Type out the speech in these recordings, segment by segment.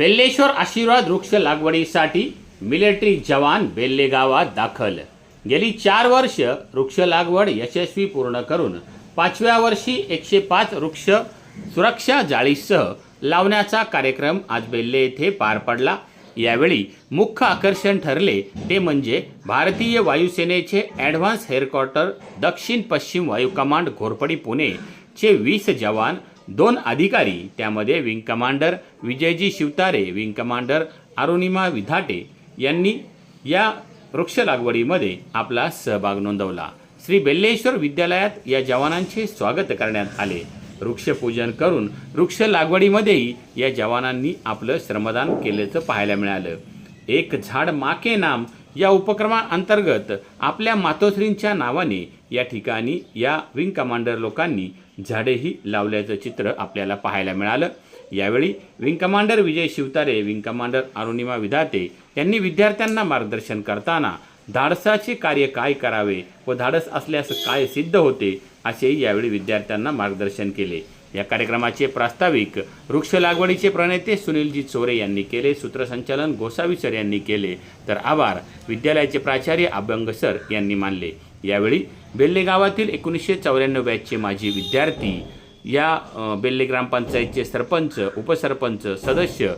बेल्लेश्वर आशीर्वाद वृक्ष लागवडीसाठी मिलिटरी जवान बेल्ले गावात दाखल. गेली चार वर्ष वृक्ष लागवड यशस्वी पूर्ण करून पाचव्या वर्षी एकशे पाच वृक्ष सुरक्षा जाळीसह लावण्याचा कार्यक्रम आज बेल्ले येथे पार पडला. यावेळी मुख्य आकर्षण ठरले ते म्हणजे भारतीय वायुसेनेचे ॲडव्हान्स हेडक्वार्टर दक्षिण पश्चिम वायू कमांड घोरपडी पुणे चे वीस जवान दोन अधिकारी त्यामध्ये wing commander Vijayji Shivtare wing commander Arunima Vidhate यांनी या वृक्ष लागवडीमध्ये आपला सहभाग नोंदवला. श्री बेल्लेश्वर विद्यालयात या जवानांचे स्वागत करण्यात आले. वृक्षपूजन करून वृक्ष लागवडीमध्येही या जवानांनी आपलं श्रमदान केल्याचं पाहायला मिळालं. एक झाड माके नाम या उपक्रमाअंतर्गत आपल्या मातोश्रींच्या नावाने या ठिकाणी या विंग कमांडर लोकांनी झाडेही लावल्याचं चित्र आपल्याला पाहायला मिळालं. यावेळी wing commander Vijay Shivtare wing commander Arunima Vidhate यांनी विद्यार्थ्यांना मार्गदर्शन करताना धाडसाचे कार्य काय करावे व धाडस असल्यास काय सिद्ध होते असेही यावेळी विद्यार्थ्यांना मार्गदर्शन केले. या कार्यक्रमाचे प्रास्ताविक वृक्ष लागवडीचे प्रणेते सुनीलजी चोरे यांनी केले सूत्रसंचालन गोसावी सर यांनी केले. तर आभार. विद्यालयाचे प्राचार्य अभ्यंग सर यांनी मानले. यावेळी बेल्ले गावातील एकोणीसशे चौऱ्याण्णव बॅचचे माजी विद्यार्थी या बेल्ले ग्रामपंचायतचे सरपंच उपसरपंच सदस्य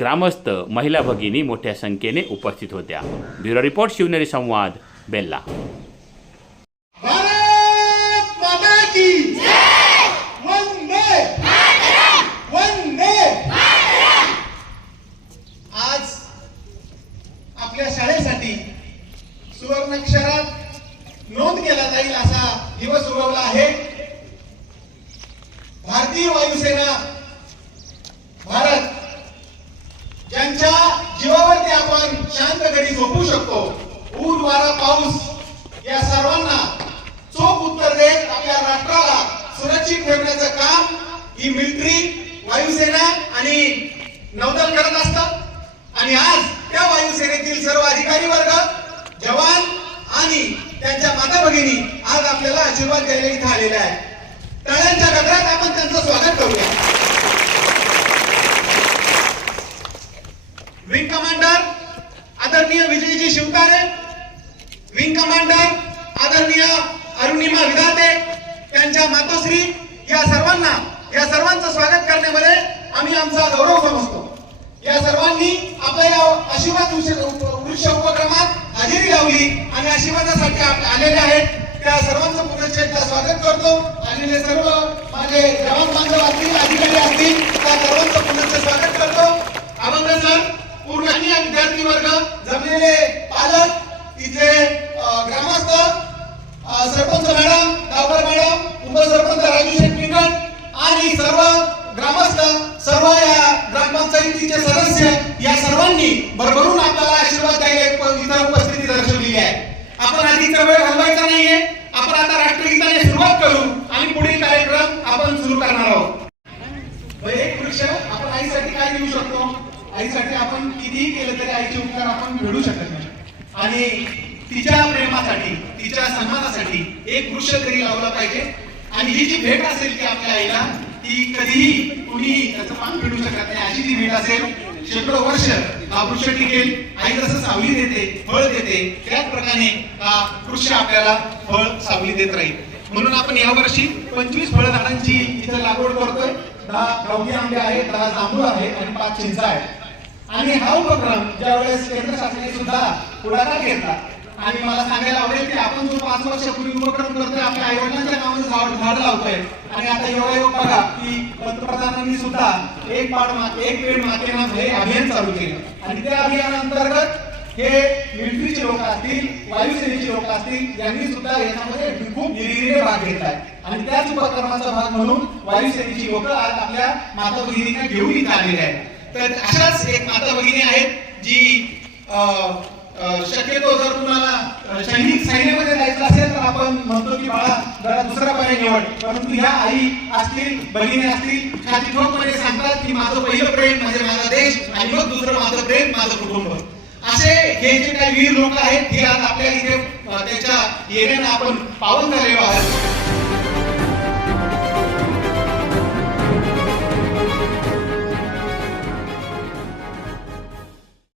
ग्रामस्थ महिला भगिनी मोठ्या संख्येने उपस्थित होत्या. ब्युरो रिपोर्ट शिवनेरी संवाद बेल्ला भारत माता की वंदे वंदे आज आपल्या सुवर्णक्षरात सुवर्णाक्षरात नोंद केला जाईल असा दिवस उगवला आहे. भारतीय वायुसेना भारत ज्यांच्या जीवावरती आपण शांत घडी झोपू शकतो ऊन वारा पाऊस या सर्वांना चोख उत्तर देत आपल्या राष्ट्राला सुरक्षित ठेवण्याचं काम ही मिलिटरी वायुसेना आणि नौदल करत असतात आणि आज त्या वायुसेना अधिकारी वर्ग जवान आणि त्यांच्या माता भगिनी आज आपल्याला आशीर्वाद द्यायला इथं आलेल्या आहेत. तळ्यांच्या गजरात आपण त्यांचं स्वागत करूया. विंग कमांडर आदरणीय विजयजी शिवकारे विंग कमांडर आदरणीय अरुणिमा विधाते त्यांच्या मातोश्री या सर्वांना या सर्वांचं स्वागत करण्यामध्ये आम्ही आमचा गौरव समजतो. या सर्वांनी आपल्या या आशीर्वाद वृक्ष उपक्रमात हजेरी लावली आणि आशीर्वादासाठी आलेले आहेत. त्या सर्वांचं पुनश्च एकदा स्वागत करतो. आलेले सर्व माझे जवान बांधव असतील अधिकारी असतील त्या सर्वांचं पुनश्च स्वागत करतो. अभंग सर पूर्ण विद्यार्थी वर्ग जमलेले पालक इथे ग्रामस्थ सरपंच मॅडम गावकर मॅडम उपसरपंच राजू शेठ पिंगट आणि सर्व ग्रामस्थ सर्व या ग्रामपंचायतीचे सदस्य या सर्वांनी भरभरून आपल्याला आशीर्वाद द्यायला इथं उपस्थिती दर्शवलेली आहे. आपण आधीचा वेळ घालवायचा नाहीये. आपण आता राष्ट्रगीताने सुरुवात करू आणि पुढील कार्यक्रम आपण सुरू करणार आहोत. एक वृक्ष आपण आईसाठी काय देऊ शकतो? आईसाठी आपण कितीही केलं तरी आईचे उपकार आपण घडू शकत नाही. आणि तिच्या प्रेमासाठी तिच्या सन्मानासाठी एक वृक्ष तरी लावला पाहिजे. आणि ही जी भेट असेल ती आपल्या आईला ती कधीही कुणीही त्याचं मान फेडू शकत नाही. अशी ती भेट असेल शेकडो वर्ष वृक्ष टिकेल आई जसं सावली देते फळ देते त्याच प्रकारे हा वृक्ष आपल्याला फळ सावली देत राहील. म्हणून आपण यावर्षी पंचवीस फळझाडांची इथं लागवड करतोय. दहा गावठी आंबे आहेत दहा जांभूळ आहेत आणि पाच चिंचा आहे आणि हा उपक्रम ज्यावेळेस केंद्र शासनाने सुद्धा पुढाकार घेतला आणि मला सांगायला आवडेल की आपण जो पाच वर्षापूर्वी उपक्रम करतोय आपल्या आई वडिलांच्या नावाने झाड झाड लावतोय. आणि आता योगायोग बघा की पंतप्रधानांनी सुद्धा एक पाड एक वेळ मागे नाम हे अभियान चालू केलं. आणि त्या अभियानांतर्गत हे मिलिटरीचे लोक असतील वायुसेनेचे लोक असतील यांनी सुद्धा याच्यामध्ये खूप निर्णय भाग घेतलाय. आणि त्याच उपक्रमाचा भाग म्हणून वायुसेनेची लोक आज आपल्या माता भगिनींना घेऊन इथे आलेले आहेत. तर अशाच एक माता भगिनी आहेत जी अं, शक्यतो जर तुम्हाला सैनिक सैन्यामध्ये जायचं असेल तर आपण म्हणतो की बाळा जरा दुसरा पर्याय निवड. परंतु ह्या आई असतील बहिणी असतील छाती ठोकपणे सांगतात की माझं पहिलं प्रेम म्हणजे माझा देश आणि मग दुसरं माझं प्रेम माझं कुटुंब. असे हे जे काही वीर लोक आहेत हे आज आपल्या इथे त्याच्या येण्यानं आपण पावन झालेलो आहोत.